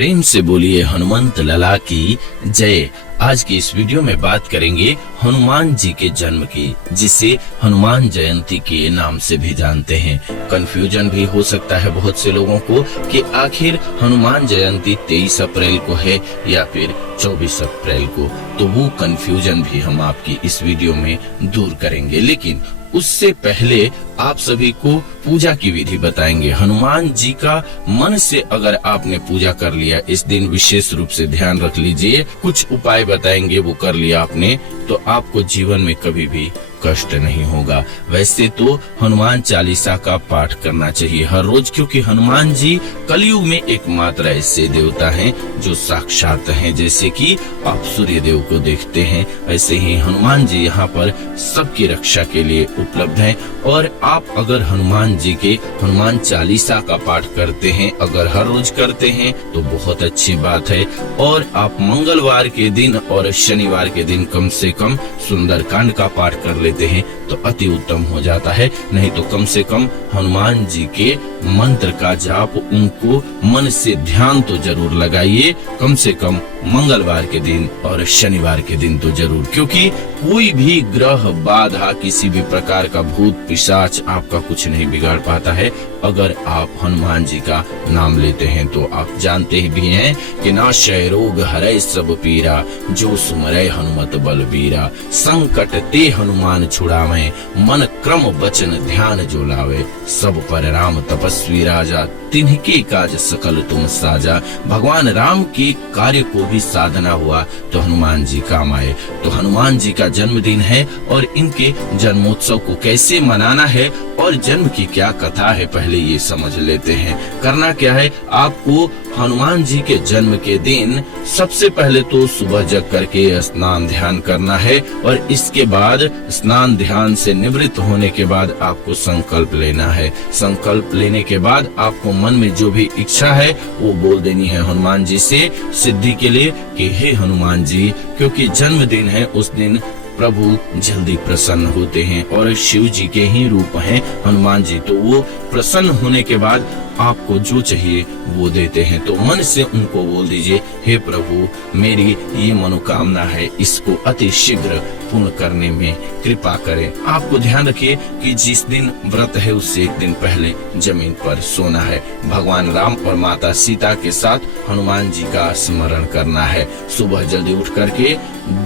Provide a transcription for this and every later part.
प्रेम से बोलिए हनुमंत लला की जय। आज की इस वीडियो में बात करेंगे हनुमान जी के जन्म की, जिसे हनुमान जयंती के नाम से भी जानते हैं। कंफ्यूजन भी हो सकता है बहुत से लोगों को कि आखिर हनुमान जयंती 23 अप्रैल को है या फिर 24 अप्रैल को, तो वो कंफ्यूजन भी हम आपकी इस वीडियो में दूर करेंगे। लेकिन उससे पहले आप सभी को पूजा की विधि बताएंगे। हनुमान जी का मन से अगर आपने पूजा कर लिया, इस दिन विशेष रूप से ध्यान रख लीजिए, कुछ उपाय बताएंगे वो कर लिया आपने, तो आपको जीवन में कभी भी कष्ट नहीं होगा। वैसे तो हनुमान चालीसा का पाठ करना चाहिए हर रोज, क्योंकि हनुमान जी कलयुग में एकमात्र ऐसे देवता हैं जो साक्षात हैं। जैसे कि आप सूर्य देव को देखते हैं, वैसे ही हनुमान जी यहाँ पर सबकी रक्षा के लिए उपलब्ध हैं। और आप अगर हनुमान जी के हनुमान चालीसा का पाठ करते हैं, अगर हर रोज करते हैं तो बहुत अच्छी बात है। और आप मंगलवार के दिन और शनिवार के दिन कम से कम सुंदरकांड का पाठ कर लेते हैं तो अति उत्तम हो जाता है। नहीं तो कम से कम हनुमान जी के मंत्र का जाप, उनको मन से ध्यान तो जरूर लगाइए, कम से कम मंगलवार के दिन और शनिवार के दिन तो जरूर, क्योंकि कोई भी ग्रह बाधा, किसी भी प्रकार का भूत पिशाच आपका कुछ नहीं बिगाड़ पाता है अगर आप हनुमान जी का नाम लेते हैं। तो आप जानते भी हैं कि नाशय रोग हरै सब पीरा, जो सुमरै हनुमत बलबीरा। संकट ते हनुमान छुड़ावे, मन क्रम वचन ध्यान जो लावे। सब पर राम तपस्वी राजा, तिन्हीं काज सकल तुम साजा। भगवान राम के कार्य को भी साधना हुआ तो हनुमान जी काम आए। तो हनुमान जी का जन्मदिन है और इनके जन्मोत्सव को कैसे मनाना है और जन्म की क्या कथा है, पहले ये समझ लेते हैं। करना क्या है, आपको हनुमान जी के जन्म के दिन सबसे पहले तो सुबह जग करके स्नान ध्यान करना है, और इसके बाद स्नान ध्यान से निवृत्त होने के बाद आपको संकल्प लेना है। संकल्प लेने के बाद आपको मन में जो भी इच्छा है वो बोल देनी है हनुमान जी से सिद्धि के लिए कि हे हनुमान जी, क्योंकि जन्मदिन है, उस दिन प्रभु जल्दी प्रसन्न होते हैं और शिव जी के ही रूप हैं हनुमान जी। तो वो प्रसन्न होने के बाद आपको जो चाहिए वो देते हैं। तो मन से उनको बोल दीजिए, हे प्रभु मेरी ये मनोकामना है, इसको अति शीघ्र पूर्ण करने में कृपा करें। आपको ध्यान रखिए कि जिस दिन व्रत है उससे एक दिन पहले जमीन पर सोना है। भगवान राम और माता सीता के साथ हनुमान जी का स्मरण करना है। सुबह जल्दी उठ करके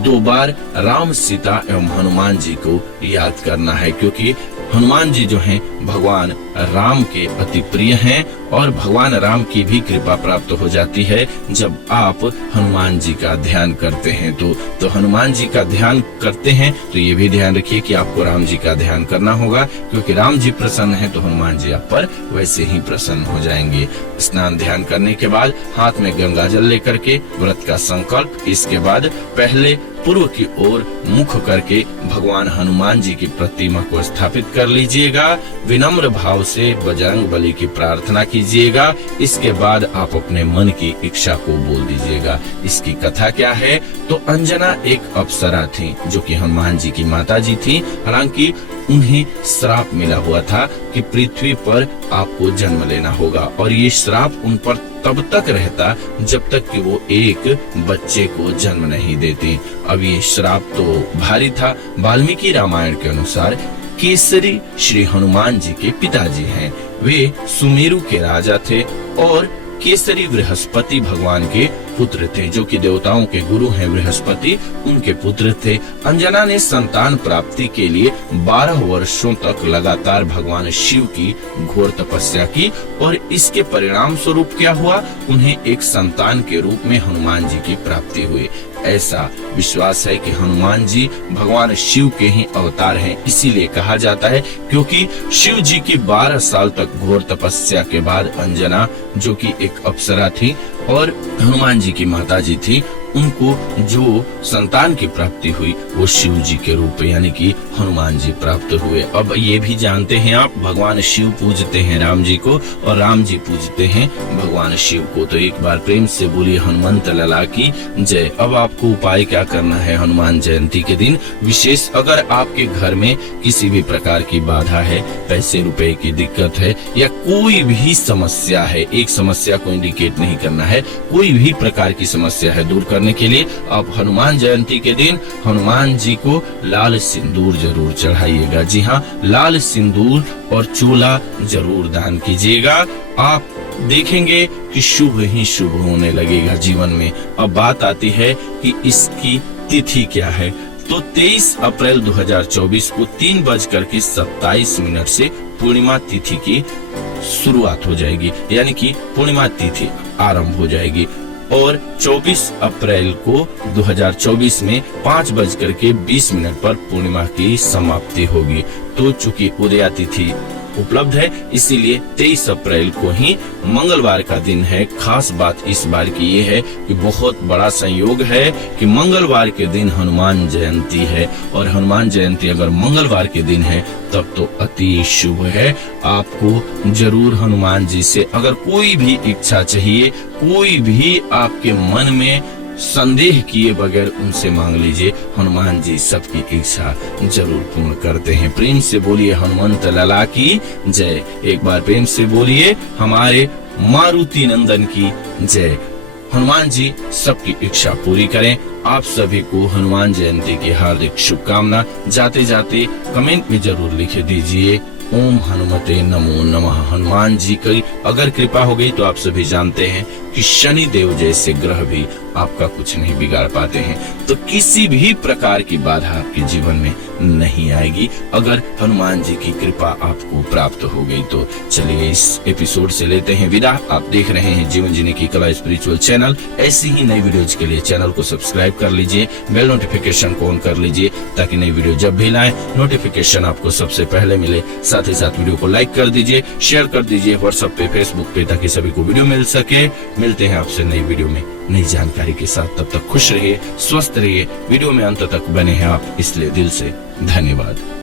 2 बार राम सीता एवं हनुमान जी को याद करना है, क्योंकि हनुमान जी जो हैं भगवान राम के अति प्रिय हैं और भगवान राम की भी कृपा प्राप्त हो जाती है जब आप हनुमान जी का ध्यान करते हैं। तो हनुमान जी का ध्यान करते हैं तो ये भी ध्यान रखिए कि आपको राम जी का ध्यान करना होगा, क्योंकि राम जी प्रसन्न हैं तो हनुमान जी आप पर वैसे ही प्रसन्न हो जाएंगे। स्नान ध्यान करने के बाद हाथ में गंगा जल लेकर के व्रत का संकल्प, इसके बाद पहले पूर्व की ओर मुख करके भगवान हनुमान जी की प्रतिमा को स्थापित कर लीजिएगा। विनम्र भाव से बजरंग बली की प्रार्थना कीजिएगा। इसके बाद आप अपने मन की इच्छा को बोल दीजिएगा। इसकी कथा क्या है, तो अंजना एक अप्सरा थी जो कि हनुमान जी की माता जी थी। हालांकि उन्हें श्राप मिला हुआ था कि पृथ्वी पर आपको जन्म लेना होगा, और ये श्राप उन पर तब तक रहता जब तक कि वो एक बच्चे को जन्म नहीं देती। अब ये श्राप तो भारी था। वाल्मीकि रामायण के अनुसार केसरी श्री हनुमान जी के पिताजी हैं। वे सुमेरु के राजा थे और केसरी बृहस्पति भगवान के पुत्र थे, जो कि देवताओं के गुरु हैं बृहस्पति, उनके पुत्र थे। अंजना ने संतान प्राप्ति के लिए 12 वर्षों तक लगातार भगवान शिव की घोर तपस्या की, और इसके परिणाम स्वरूप क्या हुआ, उन्हें एक संतान के रूप में हनुमान जी की प्राप्ति हुई। ऐसा विश्वास है कि हनुमान जी भगवान शिव के ही अवतार हैं, इसीलिए कहा जाता है, क्योंकि शिव जी की 12 साल तक घोर तपस्या के बाद अंजना, जो कि एक अप्सरा थी और हनुमान जी की माता जी थी, उनको जो संतान की प्राप्ति हुई वो शिव जी के रूप यानी कि हनुमान जी प्राप्त हुए। अब ये भी जानते हैं आप, भगवान शिव पूजते हैं राम जी को और राम जी पूजते हैं भगवान शिव को। तो एक बार प्रेम से बोलिए हनुमंत लला की जय। अब आपको उपाय क्या करना है हनुमान जयंती के दिन विशेष, अगर आपके घर में किसी भी प्रकार की बाधा है, पैसे रुपए की दिक्कत है या कोई भी समस्या है, एक समस्या को इंडिकेट नहीं करना है, कोई भी प्रकार की समस्या है दूर करने के लिए आप हनुमान जयंती के दिन हनुमान जी को लाल सिंदूर जरूर चढ़ाइएगा। जी हाँ, लाल सिंदूर और चोला जरूर दान कीजिएगा। आप देखेंगे कि शुभ ही शुभ होने लगेगा जीवन में। अब बात आती है कि इसकी तिथि क्या है। तो 23 अप्रैल 2024 को 3:27 से पूर्णिमा तिथि की शुरुआत हो जाएगी, यानी कि पूर्णिमा तिथि आरंभ हो जाएगी। और 24 अप्रैल को 2024 में 5:20 पर पूर्णिमा की समाप्ति होगी। तो चूंकि उदया तिथि उपलब्ध है इसीलिए 23 अप्रैल को ही मंगलवार का दिन है। खास बात इस बार की ये है कि बहुत बड़ा संयोग है कि मंगलवार के दिन हनुमान जयंती है, और हनुमान जयंती अगर मंगलवार के दिन है तब तो अति शुभ है। आपको जरूर हनुमान जी से अगर कोई भी इच्छा चाहिए, कोई भी आपके मन में संदेह किए बगैर उनसे मांग लीजिए, हनुमान जी सबकी इच्छा जरूर पूर्ण करते हैं। प्रेम से बोलिए हनुमंत लला की जय। एक बार प्रेम से बोलिए हमारे मारुति नंदन की जय। हनुमान जी सबकी इच्छा पूरी करें। आप सभी को हनुमान जयंती की हार्दिक शुभकामना। जाते जाते कमेंट में जरूर लिख दीजिए ओम हनुमते नमो नमः। हनुमान जी की अगर कृपा हो गई तो आप सभी जानते हैं कि शनि देव जैसे ग्रह भी आपका कुछ नहीं बिगाड़ पाते हैं, तो किसी भी प्रकार की बाधा आपके जीवन में नहीं आएगी अगर हनुमान जी की कृपा आपको प्राप्त हो गई तो। चलिए इस एपिसोड से लेते हैं विदा। आप देख रहे हैं जीवन जीने की कला स्पिरिचुअल चैनल। ऐसी ही नई वीडियोज के लिए चैनल को सब्सक्राइब कर लीजिए, बेल नोटिफिकेशन को ऑन कर लीजिए ताकि नई वीडियो जब भी लाएं नोटिफिकेशन आपको सबसे पहले मिले। साथ ही साथ वीडियो को लाइक कर दीजिए, शेयर कर दीजिए व्हाट्सएप पे, फेसबुक पे, ताकि सभी को वीडियो मिल सके। मिलते हैं आपसे नई वीडियो में नई जानकारी के साथ। तब तक खुश रहिए, स्वस्थ रहिए। वीडियो में अंत तक बने हैं आप, इसलिए दिल से धन्यवाद।